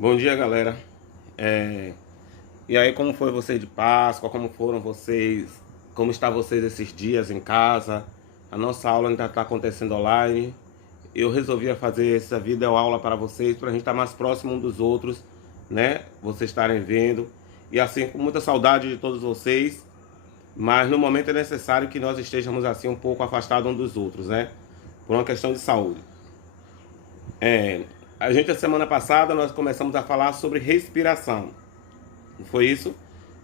Bom dia, galera. É, E aí, como foi vocês de Páscoa? Como foram vocês? Como está vocês esses dias em casa? A nossa aula ainda está acontecendo online. Eu resolvi fazer essa videoaula para vocês, para a gente estar mais próximo um dos outros, né? Vocês estarem vendo. E assim, com muita saudade de todos vocês. Mas no momento é necessário que nós estejamos assim um pouco afastados um dos outros, né? Por uma questão de saúde. A gente, a semana passada, nós começamos a falar sobre respiração. Não foi isso?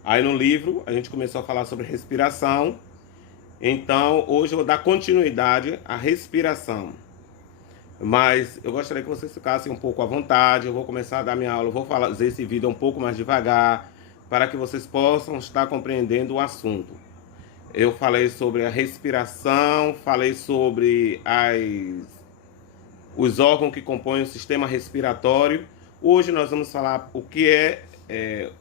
Aí no livro a gente começou a falar sobre respiração. Então hoje eu vou dar continuidade à respiração. Mas eu gostaria que vocês ficassem um pouco à vontade. Eu vou começar a dar minha aula, eu vou fazer esse vídeo um pouco mais devagar, para que vocês possam estar compreendendo o assunto. Eu falei sobre a respiração, falei sobre os órgãos que compõem o sistema respiratório. Hoje nós vamos falar o que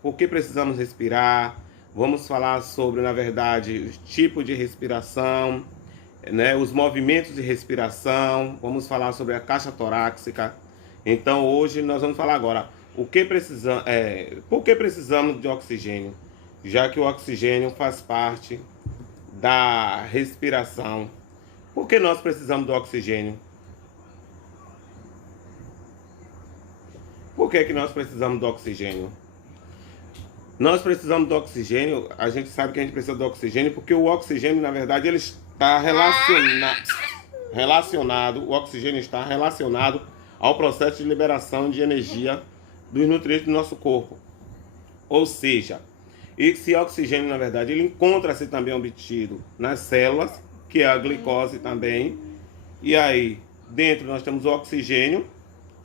por que precisamos respirar. Vamos falar sobre, na verdade, os tipos de respiração, né, os movimentos de respiração. Vamos falar sobre a caixa torácica. Então hoje nós vamos falar agora por que precisamos de oxigênio, já que o oxigênio faz parte da respiração. Por que nós precisamos do oxigênio? Por que que nós precisamos do oxigênio? Nós precisamos do oxigênio, a gente sabe que a gente precisa do oxigênio porque o oxigênio, na verdade, ele está relacionado, o oxigênio está relacionado ao processo de liberação de energia dos nutrientes do nosso corpo. Ou seja, esse oxigênio, na verdade, ele encontra-se também obtido nas células, que é a glicose também. E aí, dentro nós temos o oxigênio,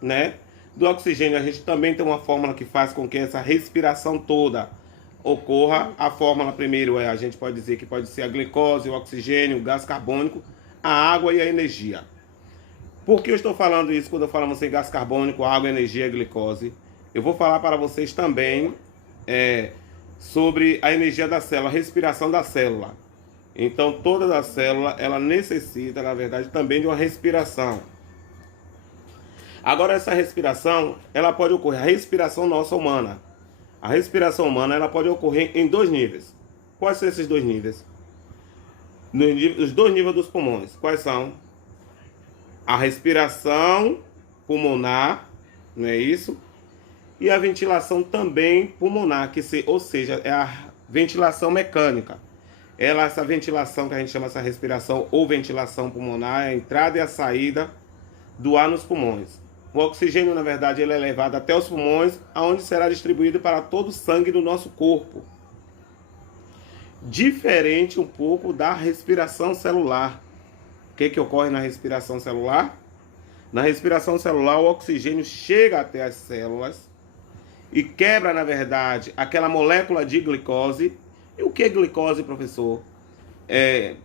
né? Do oxigênio a gente também tem uma fórmula que faz com que essa respiração toda ocorra. A fórmula primeiro a gente pode dizer que pode ser a glicose, o oxigênio, o gás carbônico, a água e a energia. Por que eu estou falando isso quando eu falo em gás carbônico, água, energia e glicose? Eu vou falar para vocês também sobre a energia da célula, a respiração da célula. Então toda a célula ela necessita, na verdade, também de uma respiração. Agora essa respiração, ela pode ocorrer, a respiração nossa humana. A respiração humana, ela pode ocorrer em dois níveis. Quais são esses dois níveis? Os dois níveis dos pulmões. Quais são? A respiração pulmonar, não é isso? E a ventilação também pulmonar, ou seja, é a ventilação mecânica. Essa ventilação que a gente chama essa respiração ou ventilação pulmonar, é a entrada e a saída do ar nos pulmões. O oxigênio, na verdade, ele é levado até os pulmões, onde será distribuído para todo o sangue do nosso corpo. Diferente um pouco da respiração celular. O que ocorre na respiração celular? Na respiração celular, o oxigênio chega até as células e quebra, na verdade, aquela molécula de glicose. E o que é glicose, professor? Eu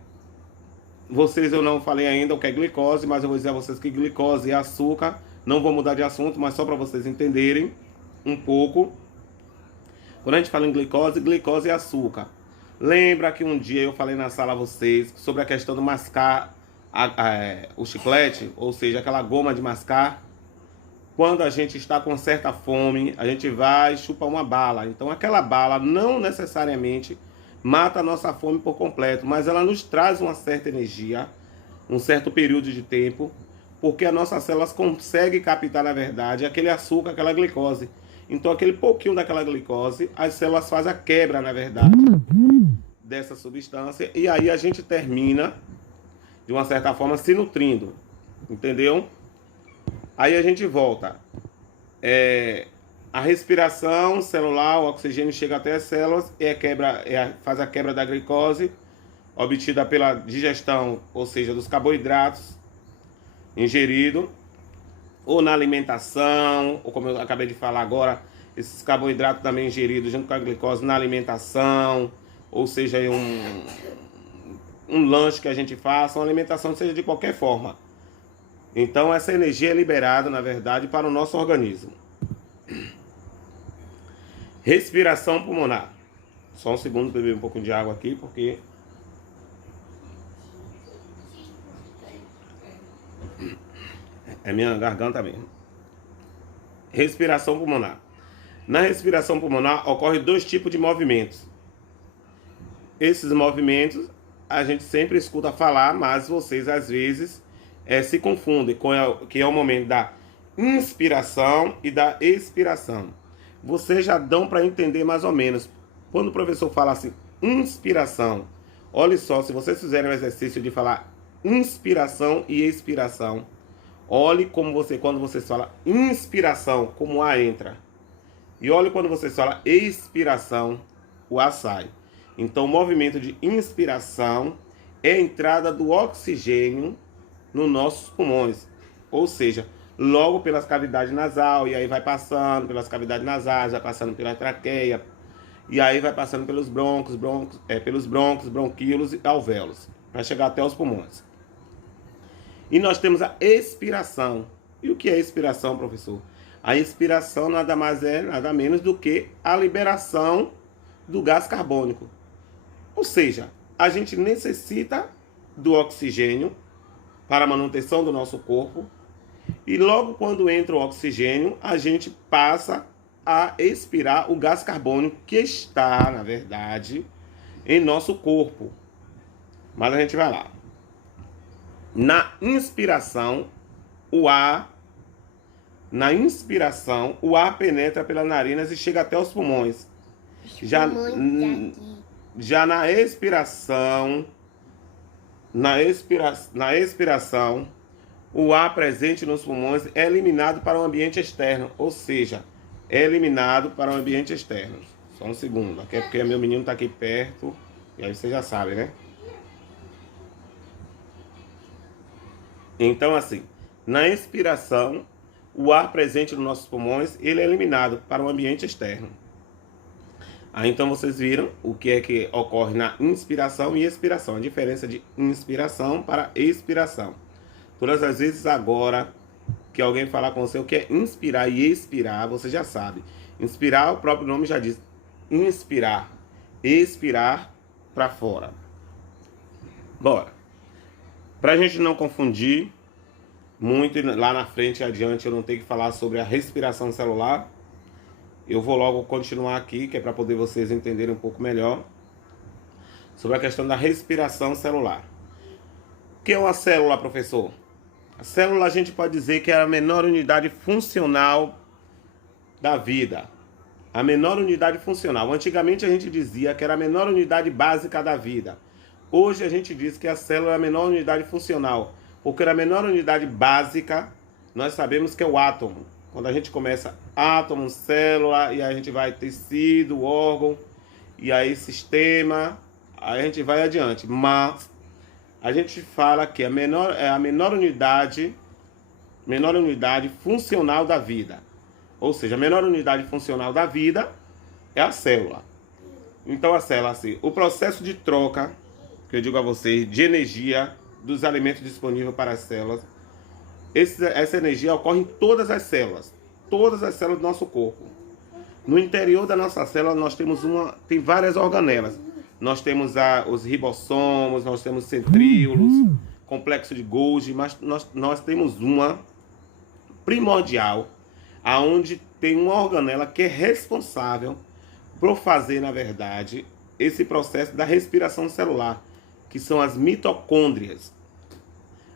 não falei ainda o que é glicose, mas eu vou dizer a vocês que glicose é açúcar. Não vou mudar de assunto, mas só para vocês entenderem um pouco. Quando a gente fala em glicose, glicose é açúcar. Lembra que um dia eu falei na sala a vocês sobre a questão do mascar o chiclete, ou seja, aquela goma de mascar. Quando a gente está com certa fome, a gente vai chupar uma bala. Então aquela bala não necessariamente mata a nossa fome por completo, mas ela nos traz uma certa energia, um certo período de tempo, porque as nossas células conseguem captar, na verdade, aquele açúcar, aquela glicose. Então aquele pouquinho daquela glicose, as células fazem a quebra, na verdade, dessa substância, e aí a gente termina, de uma certa forma, se nutrindo. Entendeu? Aí a gente volta. A respiração celular, o oxigênio chega até as células e faz a quebra da glicose, obtida pela digestão, ou seja, dos carboidratos ingeridos, ou na alimentação, ou como eu acabei de falar agora, esses carboidratos também ingeridos junto com a glicose na alimentação, ou seja, um lanche que a gente faça, uma alimentação seja de qualquer forma. Então essa energia é liberada, na verdade, para o nosso organismo. Respiração pulmonar. Só um segundo para beber um pouco de água aqui, porque é minha garganta mesmo. Respiração pulmonar. Na respiração pulmonar ocorrem dois tipos de movimentos. Esses movimentos a gente sempre escuta falar, mas vocês às vezes se confundem com que é o momento da inspiração e da expiração. Vocês já dão para entender mais ou menos. Quando o professor fala assim, inspiração, olha só, se vocês fizerem o exercício de falar inspiração e expiração, olhe como quando vocês falam inspiração, como o ar entra. E olhe quando vocês falam expiração, o ar sai. Então, o movimento de inspiração é a entrada do oxigênio nos nossos pulmões. Ou seja, logo pelas cavidades nasais, e aí vai passando pelas cavidades nasais, vai passando pela traqueia, e aí vai passando pelos brônquios, bronquíolos e alvéolos, para chegar até os pulmões. E nós temos a expiração. E o que é expiração, professor? A expiração nada mais é, nada menos do que a liberação do gás carbônico. Ou seja, a gente necessita do oxigênio para a manutenção do nosso corpo. E logo quando entra o oxigênio, a gente passa a expirar o gás carbônico que está, na verdade, em nosso corpo. Mas a gente vai lá. Na inspiração, o ar penetra pelas narinas e chega até os pulmões. Já na expiração, o ar presente nos pulmões é eliminado para o ambiente externo, ou seja, é eliminado para o ambiente externo. Só um segundo, aqui é porque meu menino está aqui perto, e aí você já sabe, né? Então, assim, na expiração, o ar presente nos nossos pulmões, ele é eliminado para o ambiente externo. Aí, então, vocês viram o que é que ocorre na inspiração e expiração. A diferença de inspiração para expiração. Todas as vezes agora que alguém falar com você o que é inspirar e expirar, você já sabe. Inspirar, o próprio nome já diz. Inspirar. Expirar para fora. Bora. Para a gente não confundir muito, lá na frente e adiante eu não tenho que falar sobre a respiração celular, eu vou logo continuar aqui, que é para poder vocês entenderem um pouco melhor sobre a questão da respiração celular. O que é uma célula, professor? A célula a gente pode dizer que é a menor unidade funcional da vida. A menor unidade funcional. Antigamente a gente dizia que era a menor unidade básica da vida. Hoje a gente diz que a célula é a menor unidade funcional, porque a menor unidade básica, nós sabemos que é o átomo. Quando a gente começa átomo, célula, e aí a gente vai tecido, órgão, e aí sistema, aí a gente vai adiante. Mas a gente fala que é a menor unidade funcional da vida. Ou seja, a menor unidade funcional da vida é a célula. Então a célula, assim, o processo de troca, que eu digo a vocês, de energia dos alimentos disponíveis para as células, essa energia ocorre em todas as células do nosso corpo. No interior da nossa célula nós tem várias organelas. Nós temos os ribossomos, nós temos centríolos, complexo de Golgi, mas nós temos uma primordial, aonde tem uma organela que é responsável por fazer, na verdade, esse processo da respiração celular, que são as mitocôndrias.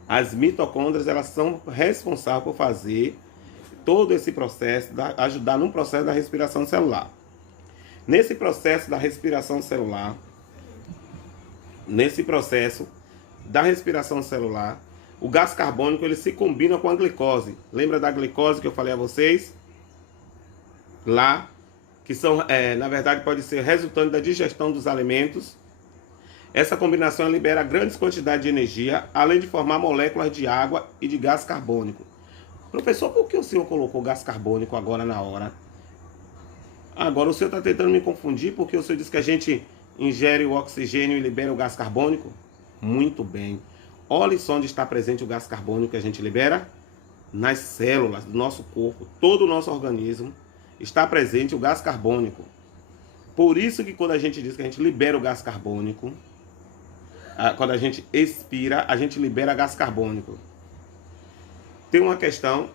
As mitocôndrias, elas são responsáveis por fazer todo esse processo, ajudar no processo da respiração celular. Nesse processo da respiração celular, o gás carbônico ele se combina com a glicose. Lembra da glicose que eu falei a vocês? Lá, que são, na verdade, pode ser resultante da digestão dos alimentos. Essa combinação libera grandes quantidades de energia, além de formar moléculas de água e de gás carbônico. Professor, por que o senhor colocou gás carbônico agora na hora? Agora o senhor está tentando me confundir porque o senhor disse que a gente ingere o oxigênio e libera o gás carbônico? Muito bem. Olha só onde está presente o gás carbônico que a gente libera. Nas células do nosso corpo, todo o nosso organismo está presente o gás carbônico. Por isso que quando a gente diz que a gente libera o gás carbônico, quando a gente expira, a gente libera gás carbônico. Tem uma questão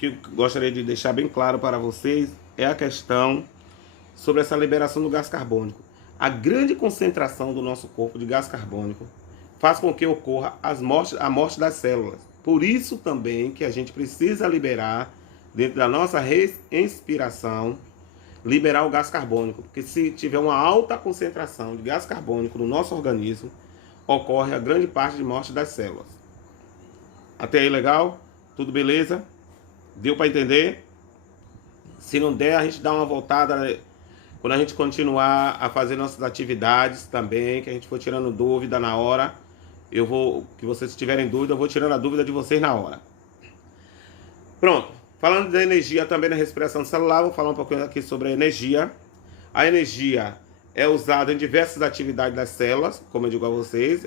que eu gostaria de deixar bem claro para vocês é a questão sobre essa liberação do gás carbônico. A grande concentração do nosso corpo de gás carbônico faz com que ocorra a morte das células. Por isso também que a gente precisa liberar, dentro da nossa respiração, liberar o gás carbônico. Porque se tiver uma alta concentração de gás carbônico no nosso organismo, ocorre a grande parte de morte das células. Até aí legal? Tudo beleza? Deu para entender? Se não der, a gente dá uma voltada quando a gente continuar a fazer nossas atividades também, que a gente for tirando dúvida na hora. Que vocês tiverem dúvida, eu vou tirando a dúvida de vocês na hora. Pronto. Falando da energia também na respiração celular, vou falar um pouquinho aqui sobre a energia. A energia é usada em diversas atividades das células, como eu digo a vocês.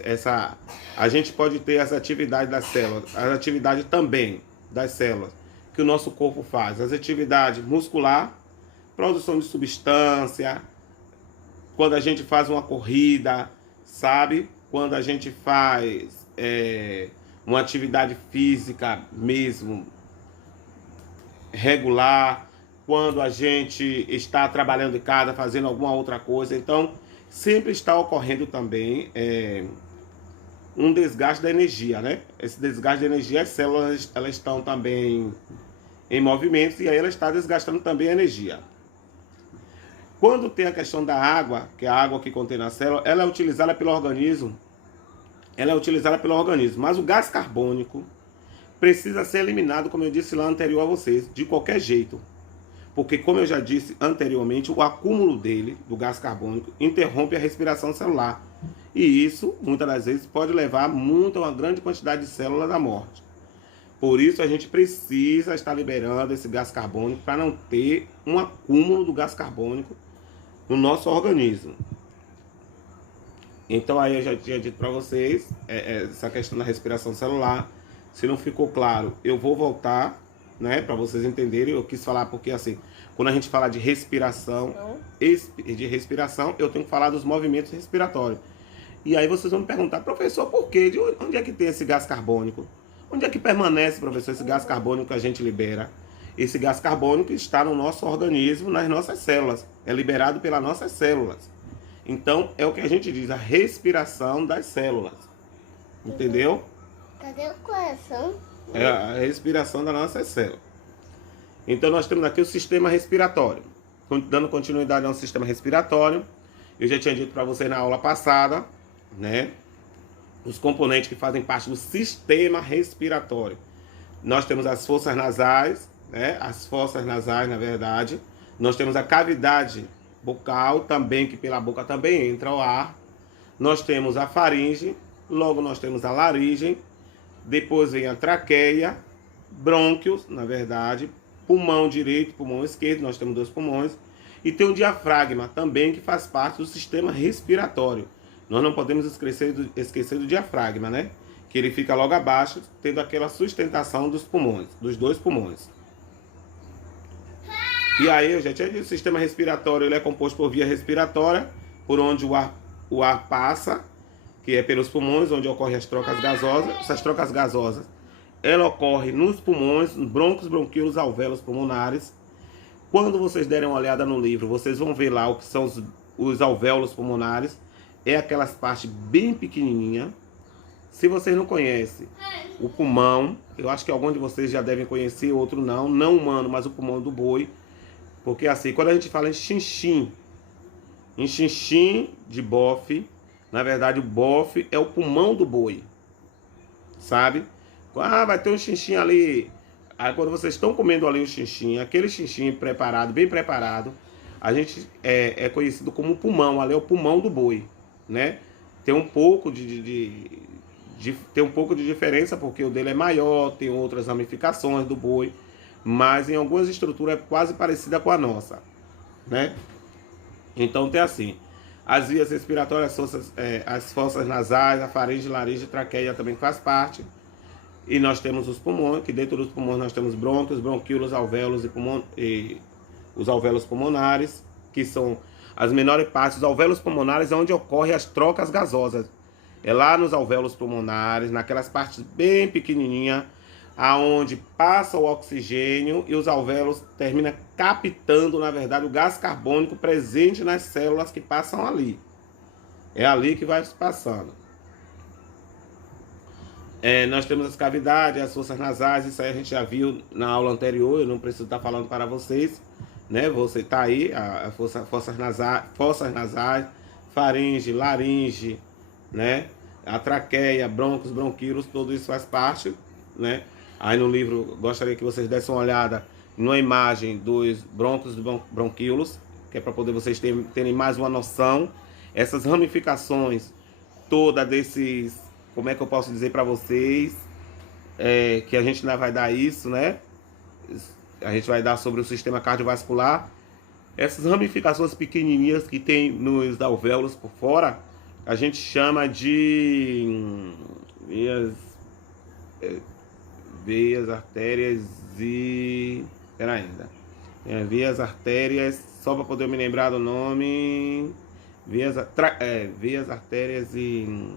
A gente pode ter as atividades das células, as atividades também das células que o nosso corpo faz. As atividades muscular, produção de substância, quando a gente faz uma corrida, sabe? Quando a gente faz uma atividade física mesmo regular, quando a gente está trabalhando em casa, fazendo alguma outra coisa. Então, sempre está ocorrendo também um desgaste da energia, né? Esse desgaste da energia, as células elas estão também em movimento e aí ela está desgastando também a energia. Quando tem a questão da água, que é a água que contém na célula, ela é utilizada pelo organismo. Mas o gás carbônico precisa ser eliminado, como eu disse lá anterior a vocês, de qualquer jeito. Porque, como eu já disse anteriormente, o acúmulo dele, do gás carbônico, interrompe a respiração celular. E isso, muitas das vezes, pode levar uma grande quantidade de células à morte. Por isso, a gente precisa estar liberando esse gás carbônico para não ter um acúmulo do gás carbônico no nosso organismo. Então, aí eu já tinha dito para vocês, essa questão da respiração celular. Se não ficou claro, eu vou voltar, né, para vocês entenderem. Eu quis falar porque, assim, quando a gente fala de respiração, eu tenho que falar dos movimentos respiratórios. E aí vocês vão me perguntar, professor, por quê? De onde é que tem esse gás carbônico? Onde é que permanece, professor, esse gás carbônico que a gente libera? Esse gás carbônico está no nosso organismo, nas nossas células. É liberado pelas nossas células. Então, é o que a gente diz, a respiração das células. Entendeu? Cadê o coração? É a respiração das nossas células. Então, nós temos aqui o sistema respiratório. Dando continuidade ao sistema respiratório, eu já tinha dito para vocês na aula passada, né? Os componentes que fazem parte do sistema respiratório. Nós temos as fossas nasais, né? As fossas nasais, na verdade. Nós temos a cavidade bucal, também, que pela boca também entra o ar. Nós temos a faringe, logo nós temos a laringe. Depois vem a traqueia, brônquios, na verdade, pulmão direito, pulmão esquerdo, nós temos 2 pulmões. E tem o diafragma também, que faz parte do sistema respiratório. Nós não podemos esquecer do diafragma, né? Que ele fica logo abaixo, tendo aquela sustentação dos pulmões, dos 2 pulmões. E aí, eu já tinha dito, o sistema respiratório ele é composto por via respiratória, por onde o ar passa, que é pelos pulmões, onde ocorrem as trocas gasosas. Essas trocas gasosas, ela ocorre nos pulmões, nos brônquios, bronquíolos, alvéolos pulmonares. Quando vocês derem uma olhada no livro, vocês vão ver lá o que são os alvéolos pulmonares. É aquelas partes bem pequenininhas. Se vocês não conhecem o pulmão, eu acho que algum de vocês já devem conhecer, outro não humano, mas o pulmão do boi. Porque assim, quando a gente fala em xinxim de bofe, na verdade o bofe é o pulmão do boi, sabe? Ah, vai ter um xinxim ali. Aí quando vocês estão comendo ali o xinxim, aquele xinxim preparado, bem preparado, a gente é conhecido como pulmão, ali é o pulmão do boi, né? Tem um pouco tem um pouco de diferença, porque o dele é maior, tem outras ramificações do boi, mas em algumas estruturas é quase parecida com a nossa, né? Então tem assim, as vias respiratórias, as fossas nasais, a faringe, laringe, traqueia também faz parte. E nós temos os pulmões, que dentro dos pulmões nós temos brônquios, bronquíolos, alvéolos e os alvéolos pulmonares, que são as menores partes. Os alvéolos pulmonares é onde ocorrem as trocas gasosas. É lá nos alvéolos pulmonares, naquelas partes bem pequenininhas, aonde passa o oxigênio e os alvéolos terminam captando, na verdade, o gás carbônico presente nas células que passam ali. É ali que vai passando. Nós temos as cavidades, as fossas nasais, isso aí a gente já viu na aula anterior, eu não preciso estar falando para vocês, né? Você está aí, fossas nasais, faringe, laringe, né? A traqueia, brônquios, bronquíolos, tudo isso faz parte, né? Aí no livro, gostaria que vocês dessem uma olhada numa imagem dos brônquios e bronquíolos, que é para poder vocês terem mais uma noção. Essas ramificações todas desses, como é que eu posso dizer para vocês, que a gente ainda vai dar isso, né? A gente vai dar sobre o sistema cardiovascular. Essas ramificações pequenininhas que tem nos alvéolos por fora, a gente chama de veias, artérias e... Pera ainda. Veias, artérias, só para poder me lembrar do nome... Veias, artérias e...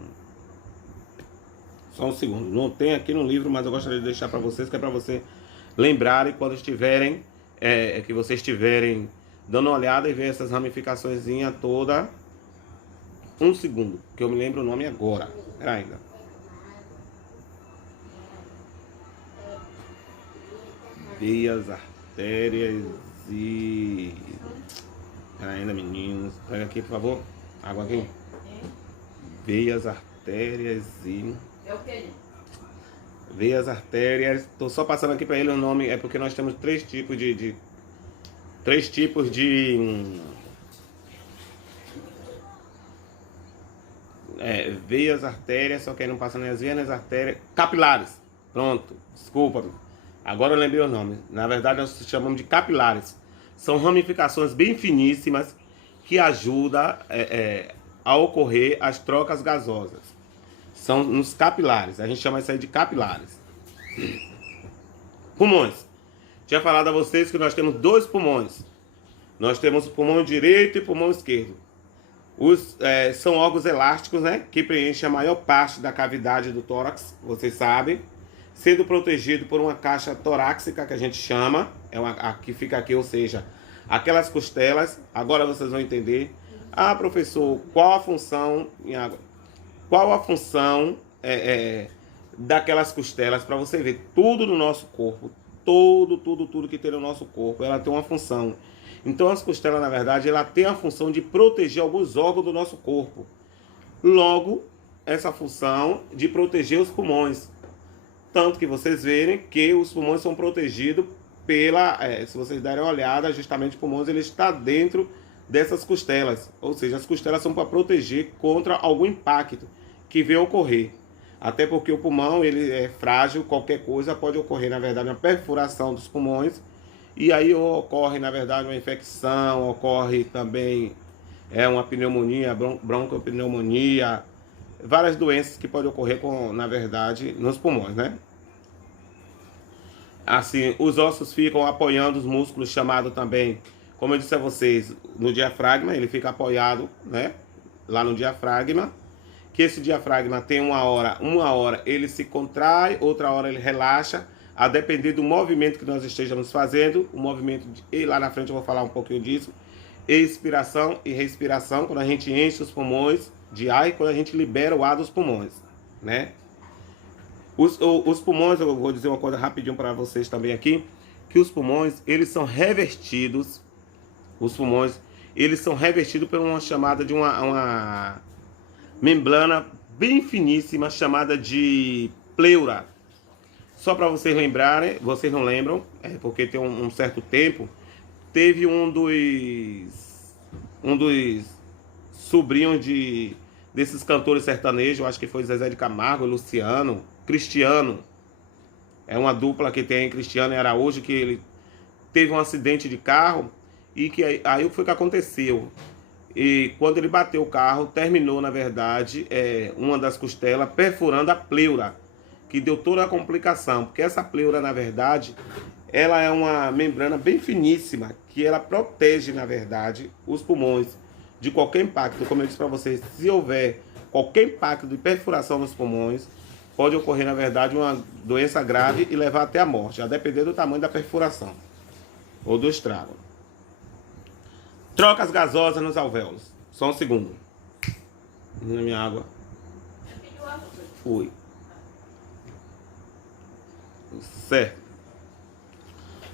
Só um segundo. Não tem aqui no livro, mas eu gostaria de deixar para vocês, que é para você lembrarem quando estiverem, que vocês estiverem dando uma olhada e ver essas ramificações toda. Um segundo, que eu me lembro o nome agora. Pera ainda. Veias, artérias e... Pera ainda, meninos. Pega aqui, por favor. Água aqui. Veias, artérias e... É o quê? Veias, artérias. Tô só passando aqui para ele o nome. É porque nós temos três tipos de veias, artérias, só que aí não passa nem as veias, nem as artérias. Capilares. Pronto. Desculpa-me. Agora eu lembrei o nome. Na verdade, nós chamamos de capilares. São ramificações bem finíssimas que ajudam a ocorrer as trocas gasosas. São nos capilares. A gente chama isso aí de capilares. Pulmões. Tinha falado a vocês que nós temos dois pulmões. Nós temos o pulmão direito e o pulmão esquerdo. São órgãos elásticos, né, que preenchem a maior parte da cavidade do tórax, vocês sabem, sendo protegido por uma caixa torácica, que a gente chama, a que fica aqui, ou seja, aquelas costelas. Agora vocês vão entender. Ah, professor, qual a função daquelas costelas? Para você ver, tudo no nosso corpo, tudo que tem no nosso corpo, ela tem uma função. Então as costelas, na verdade, ela tem a função de proteger alguns órgãos do nosso corpo. Logo, essa função de proteger os pulmões. Tanto que vocês verem que os pulmões são protegidos se vocês derem uma olhada, justamente os pulmões ele está dentro dessas costelas. Ou seja, as costelas são para proteger contra algum impacto que venha ocorrer. Até porque o pulmão ele é frágil, qualquer coisa pode ocorrer, na verdade, uma perfuração dos pulmões. E aí ocorre, na verdade, uma infecção, ocorre também uma pneumonia, broncopneumonia, várias doenças que podem ocorrer, na verdade, nos pulmões, né? Assim, os ossos ficam apoiando os músculos, chamado também, como eu disse a vocês, no diafragma, ele fica apoiado, né? Lá no diafragma, que esse diafragma tem uma hora ele se contrai, outra hora ele relaxa, a depender do movimento que nós estejamos fazendo, o movimento, e lá na frente eu vou falar um pouquinho disso, expiração e respiração, quando a gente enche os pulmões de ar e quando a gente libera o ar dos pulmões, né? Os pulmões, eu vou dizer uma coisa rapidinho para vocês também aqui, que os pulmões, eles são revestidos, por uma chamada de uma membrana bem finíssima, chamada de pleura. Só para vocês lembrarem, vocês não lembram, porque tem um certo tempo, teve um dos sobrinhos desses cantores sertanejos, acho que foi Zezé de Camargo, Luciano, Cristiano. É uma dupla que tem, Cristiano e Araújo, que ele teve um acidente de carro e que aí foi o que aconteceu. E quando ele bateu o carro, terminou, na verdade, uma das costelas perfurando a pleura, que deu toda a complicação, porque essa pleura, na verdade, ela é uma membrana bem finíssima, que ela protege, na verdade, os pulmões de qualquer impacto. Como eu disse para vocês, se houver qualquer impacto de perfuração nos pulmões, pode ocorrer, na verdade, uma doença grave e levar até a morte, a depender do tamanho da perfuração ou do estrago. Trocas gasosas nos alvéolos. Só um segundo. Na minha água. Fui. Certo.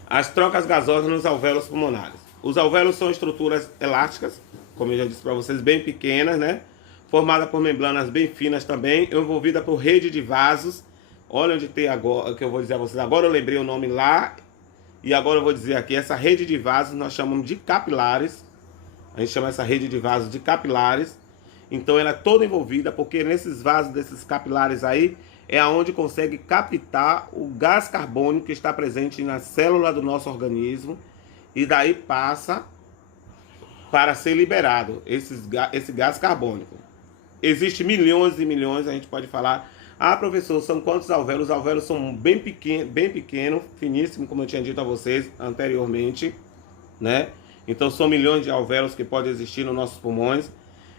As trocas gasosas nos alvéolos pulmonares. Os alvéolos são estruturas elásticas, como eu já disse para vocês, bem pequenas, né? Formada por membranas bem finas também, envolvida por rede de vasos. Olha onde tem agora, que eu vou dizer a vocês. Agora eu lembrei o nome lá, e agora eu vou dizer aqui. Essa rede de vasos nós chamamos de capilares. A gente chama essa rede de vasos de capilares. Então ela é toda envolvida, porque nesses vasos, desses capilares aí, é aonde consegue captar o gás carbônico que está presente na célula do nosso organismo, e daí passa para ser liberado esse gás carbônico. Existem milhões e milhões, a gente pode falar. Ah, professor, são quantos alvéolos? Os alvéolos são bem pequeno, finíssimo, como eu tinha dito a vocês anteriormente, né? Então são milhões de alvéolos que podem existir nos nossos pulmões.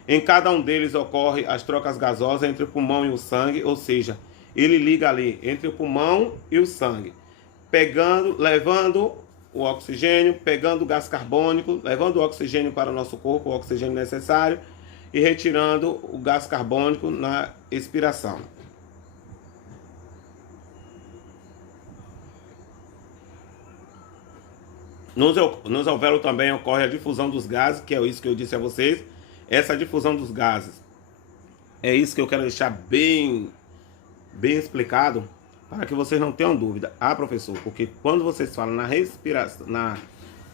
Em cada um deles ocorre as trocas gasosas entre o pulmão e o sangue, ou seja, ele liga ali entre o pulmão e o sangue, levando o oxigênio, pegando o gás carbônico, levando o oxigênio para o nosso corpo, o oxigênio necessário, e retirando o gás carbônico na expiração. Nos alvéolos também ocorre a difusão dos gases, que é isso que eu disse a vocês. Essa difusão dos gases é isso que eu quero deixar bem explicado, para que vocês não tenham dúvida. Ah, professor, porque quando vocês falam na respiração,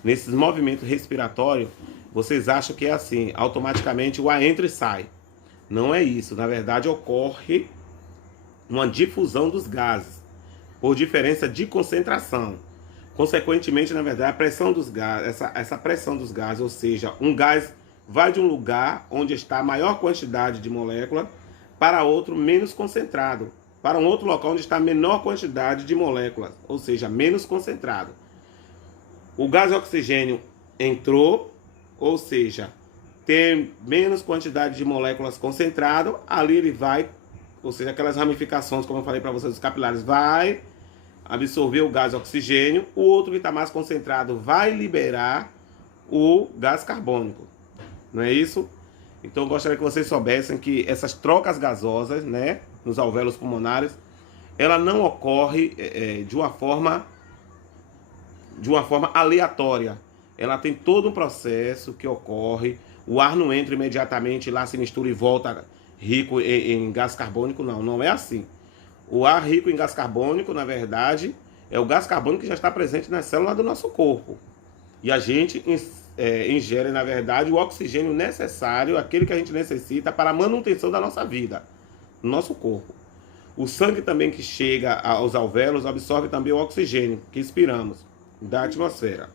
nesses movimentos respiratórios, vocês acham que é assim, automaticamente o ar entra e sai. Não é isso. Na verdade, ocorre uma difusão dos gases por diferença de concentração. Consequentemente, na verdade, a pressão dos gases, essa pressão dos gases, ou seja, um gás vai de um lugar onde está a maior quantidade de molécula para outro menos concentrado, para um outro local onde está a menor quantidade de moléculas, ou seja, menos concentrado. O gás oxigênio entrou, ou seja, tem menos quantidade de moléculas concentrado, ali ele vai, ou seja, aquelas ramificações, como eu falei para vocês, os capilares, vai absorver o gás oxigênio, o outro que está mais concentrado vai liberar o gás carbônico. Não é isso? Então eu gostaria que vocês soubessem que essas trocas gasosas, né, nos alvéolos pulmonares, ela não ocorre de uma forma aleatória. Ela tem todo um processo que ocorre. O ar não entra imediatamente, lá se mistura e volta rico em gás carbônico. Não é assim. O ar rico em gás carbônico, na verdade, é o gás carbônico que já está presente na célula do nosso corpo. E a gente ingere, na verdade, o oxigênio necessário, aquele que a gente necessita para a manutenção da nossa vida, no nosso corpo. O sangue também que chega aos alvéolos absorve também o oxigênio que expiramos da atmosfera.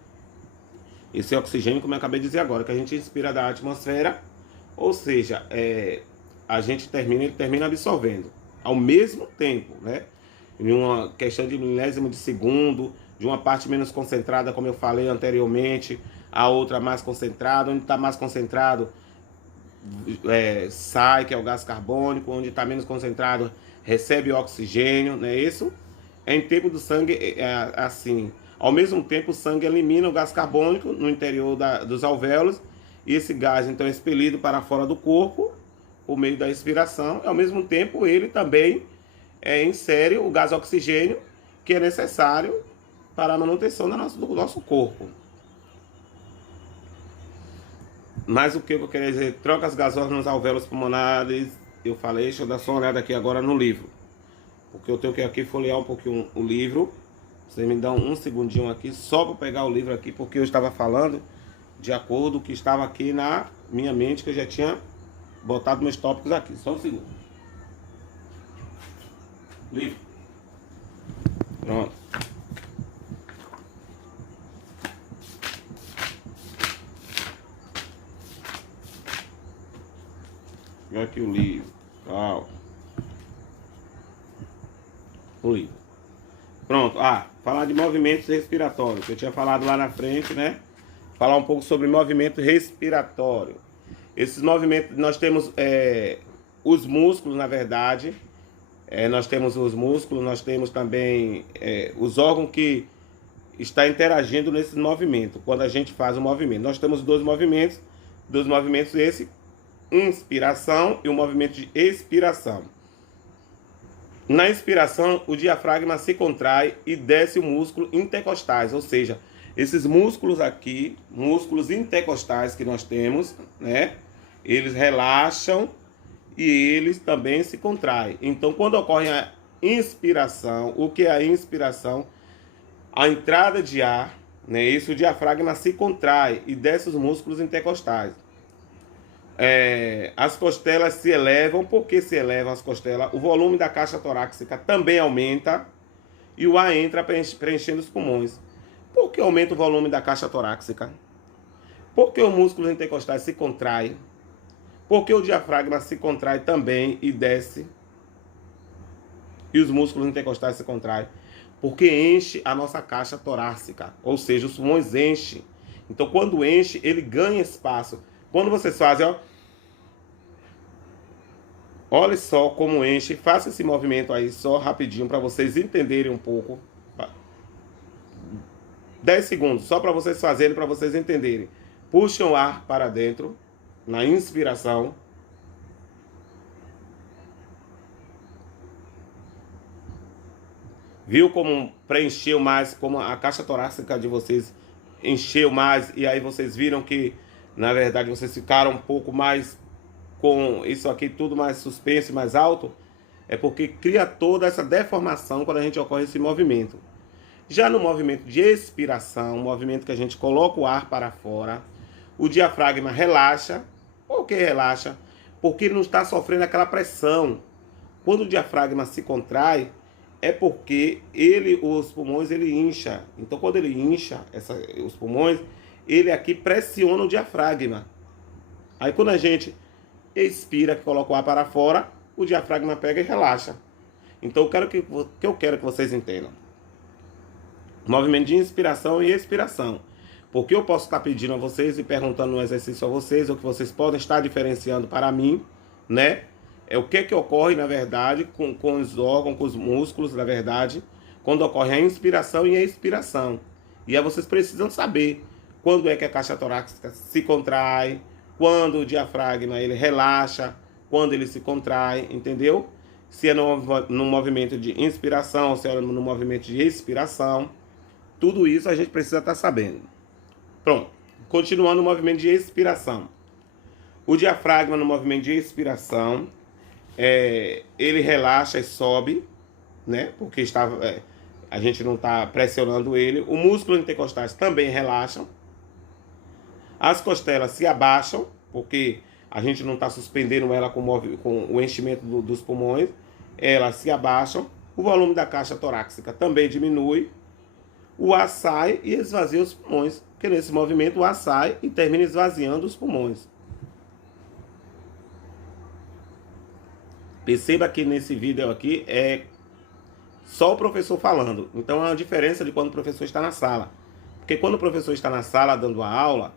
Esse oxigênio, como eu acabei de dizer agora, que a gente inspira da atmosfera, ou seja, ele termina absorvendo ao mesmo tempo, né? Em uma questão de milésimo de segundo, de uma parte menos concentrada, como eu falei anteriormente, a outra mais concentrada. Onde está mais concentrado, sai, que é o gás carbônico. Onde está menos concentrado, recebe o oxigênio, não é isso? Em tempo do sangue, assim, ao mesmo tempo o sangue elimina o gás carbônico no interior dos alvéolos, e esse gás então é expelido para fora do corpo por meio da expiração. Ao mesmo tempo ele também insere o gás oxigênio, que é necessário para a manutenção do nosso corpo. Mas o que eu queria dizer? Trocas gasosas nos alvéolos pulmonares. Eu falei, deixa eu dar só uma olhada aqui agora no livro, porque eu tenho que aqui folhear um pouquinho o livro. Vocês me dão um segundinho aqui, só para pegar o livro aqui, porque eu estava falando de acordo com o que estava aqui na minha mente, que eu já tinha botado meus tópicos aqui. Só um segundo. Livro. Pronto. Olha aqui o livro. Calma. O livro. Pronto. Falar de movimentos respiratórios, que eu tinha falado lá na frente, né? Falar um pouco sobre movimento respiratório. Esses movimentos, nós temos os músculos, na verdade, Nós temos os músculos, nós temos também os órgãos que está interagindo nesse movimento. Quando a gente faz o movimento, nós temos dois movimentos esse, inspiração e o movimento de expiração. Na inspiração, o diafragma se contrai e desce o músculo intercostais, ou seja, esses músculos aqui, músculos intercostais que nós temos, né? Eles relaxam e eles também se contraem. Então, quando ocorre a inspiração, o que é a inspiração? A entrada de ar, né? Isso, o diafragma se contrai e desce os músculos intercostais. As costelas se elevam. Por que se elevam as costelas? O volume da caixa torácica também aumenta e o ar entra preenchendo os pulmões. Por que aumenta o volume da caixa torácica? Por que os músculos intercostais se contraem? Por que o diafragma se contrai também e desce? E os músculos intercostais se contraem? Porque enche a nossa caixa torácica, ou seja, os pulmões enchem. Então, quando enche, ele ganha espaço. Quando vocês fazem, ó, olha só como enche. Faça esse movimento aí só rapidinho para vocês entenderem um pouco. 10 segundos, só para vocês fazerem, para vocês entenderem. Puxem o ar para dentro, na inspiração. Viu como preencheu mais, como a caixa torácica de vocês encheu mais, e aí vocês viram que, na verdade, vocês ficaram um pouco mais com isso aqui, tudo mais suspenso, mais alto? É porque cria toda essa deformação quando a gente ocorre esse movimento. Já no movimento de expiração, movimento que a gente coloca o ar para fora, o diafragma relaxa. Por que relaxa? Porque ele não está sofrendo aquela pressão. Quando o diafragma se contrai, é porque os pulmões ele incha. Então, quando ele incha os pulmões, ele aqui pressiona o diafragma. Aí, quando a gente expira, que coloca o ar para fora, o diafragma pega e relaxa. Então, eu quero que vocês entendam. Movimento de inspiração e expiração. Porque eu posso estar pedindo a vocês e perguntando no exercício a vocês, o que vocês podem estar diferenciando para mim, né? É o que ocorre, na verdade, com os órgãos, com os músculos, na verdade, quando ocorre a inspiração e a expiração. E aí vocês precisam saber quando é que a caixa torácica se contrai, quando o diafragma ele relaxa, quando ele se contrai, entendeu? Se é no movimento de inspiração, se é no movimento de expiração. Tudo isso a gente precisa estar sabendo. Pronto. Continuando o movimento de expiração. O diafragma no movimento de expiração, ele relaxa e sobe, né? Porque a gente não está pressionando ele. O músculo intercostais também relaxam. As costelas se abaixam, porque a gente não está suspendendo ela com o enchimento dos pulmões. Elas se abaixam. O volume da caixa torácica também diminui. O ar sai e esvazia os pulmões. Porque nesse movimento o ar sai e termina esvaziando os pulmões. Perceba que nesse vídeo aqui é só o professor falando. Então é uma diferença de quando o professor está na sala. Porque quando o professor está na sala dando a aula,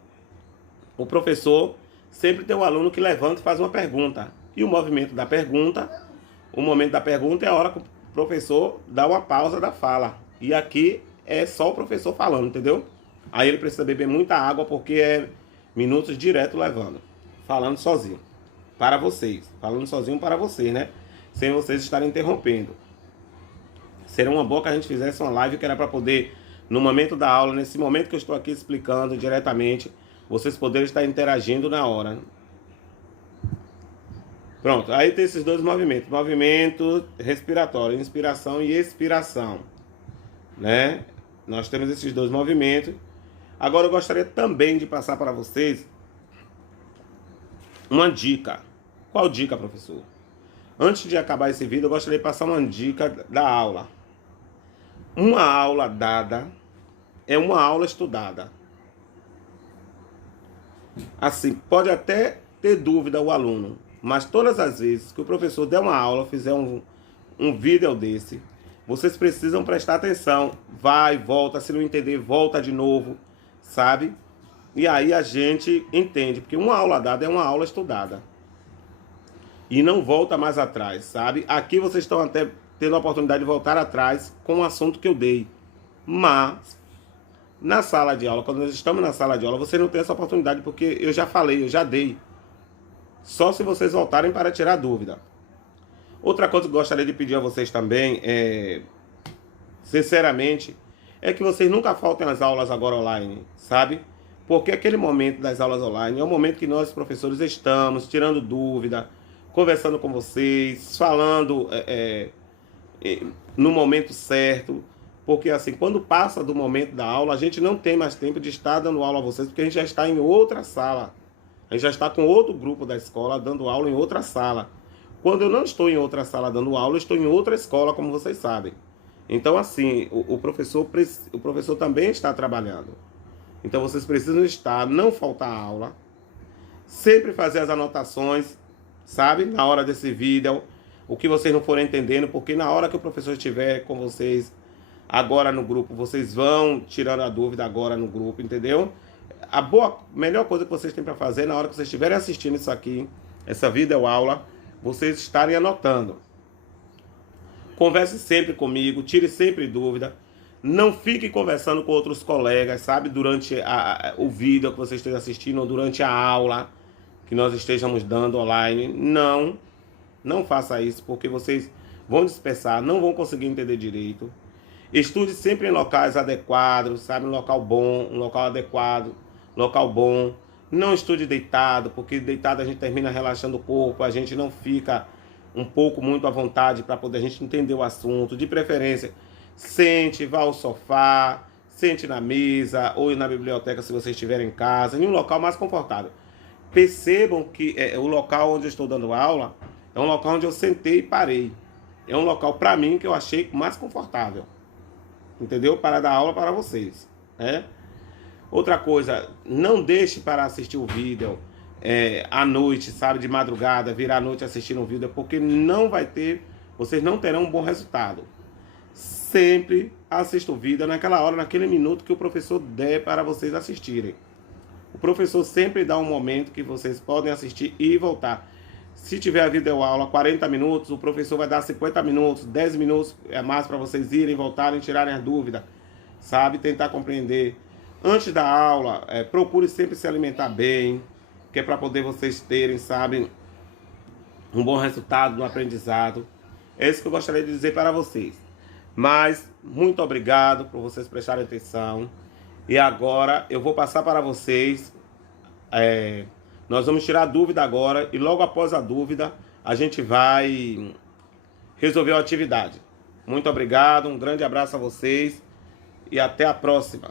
o professor sempre tem um aluno que levanta e faz uma pergunta. E o movimento da pergunta, o momento da pergunta é a hora que o professor dá uma pausa da fala. E aqui é só o professor falando, entendeu? Aí ele precisa beber muita água porque é minutos direto levando. Falando sozinho. Para vocês. Falando sozinho para vocês, né? Sem vocês estarem interrompendo. Seria uma boa que a gente fizesse uma live que era para poder, no momento da aula, nesse momento que eu estou aqui explicando diretamente, vocês poderem estar interagindo na hora. Pronto. Aí tem esses dois movimentos. Movimento respiratório. Inspiração e expiração. Né? Nós temos esses dois movimentos. Agora eu gostaria também de passar para vocês uma dica. Qual dica, professor? Antes de acabar esse vídeo, eu gostaria de passar uma dica da aula. Uma aula dada é uma aula estudada. Assim, pode até ter dúvida o aluno, mas todas as vezes que o professor der uma aula, fizer um vídeo desse, vocês precisam prestar atenção. Vai, volta, se não entender, volta de novo, sabe? E aí a gente entende, porque uma aula dada é uma aula estudada. e não volta mais atrás, sabe? Aqui vocês estão até tendo a oportunidade de voltar atrás com o assunto que eu dei. Mas, na sala de aula, quando nós estamos na sala de aula, você não tem essa oportunidade, porque eu já falei, eu já dei. Só se vocês voltarem para tirar dúvida. Outra coisa que eu gostaria de pedir a vocês também, sinceramente, é que vocês nunca faltem às aulas agora online, sabe? Porque aquele momento das aulas online é o momento que nós, professores, estamos tirando dúvida, conversando com vocês, falando no momento certo. Porque assim, quando passa do momento da aula, a gente não tem mais tempo de estar dando aula a vocês, porque a gente já está em outra sala. A gente já está com outro grupo da escola dando aula em outra sala. Quando eu não estou em outra sala dando aula, eu estou em outra escola, como vocês sabem. Então, assim, o professor também está trabalhando. Então, vocês precisam estar, não faltar aula, sempre fazer as anotações, sabe? Na hora desse vídeo, o que vocês não forem entendendo, porque na hora que o professor estiver com vocês, agora no grupo, vocês vão tirando a dúvida agora no grupo, entendeu? Melhor coisa que vocês têm para fazer na hora que vocês estiverem assistindo isso aqui, essa videoaula, vocês estarem anotando. Converse sempre comigo, tire sempre dúvida. Não fique conversando com outros colegas, sabe? Durante o vídeo que você esteja assistindo ou durante a aula que nós estejamos dando online. Não faça isso, porque vocês vão dispersar, não vão conseguir entender direito. Estude sempre em locais adequados, sabe? Um local bom, um local adequado, local bom. Não estude deitado, porque deitado a gente termina relaxando o corpo, a gente não fica um pouco muito à vontade para poder a gente entender o assunto. De preferência, sente, vá ao sofá, sente na mesa ou na biblioteca se você estiver em casa, em um local mais confortável. Percebam que o local onde eu estou dando aula é um local onde eu sentei e parei. É um local, para mim, que eu achei mais confortável. Entendeu? Para dar aula para vocês, né? Outra coisa, não deixe para assistir o vídeo à noite, sabe, de madrugada, virar à noite assistindo o vídeo, porque não vai ter, vocês não terão um bom resultado. Sempre assista o vídeo naquela hora, naquele minuto que o professor der para vocês assistirem. O professor sempre dá um momento que vocês podem assistir e voltar. Se tiver a videoaula 40 minutos, o professor vai dar 50 minutos, 10 minutos é mais para vocês irem, voltarem, tirarem a dúvida, sabe, tentar compreender. Antes da aula, procure sempre se alimentar bem, que é para poder vocês terem, sabe, um bom resultado no aprendizado. É isso que eu gostaria de dizer para vocês. Mas, muito obrigado por vocês prestarem atenção. E agora, eu vou passar para vocês. Nós vamos tirar a dúvida agora. E logo após a dúvida, a gente vai resolver a atividade. Muito obrigado, um grande abraço a vocês. E até a próxima.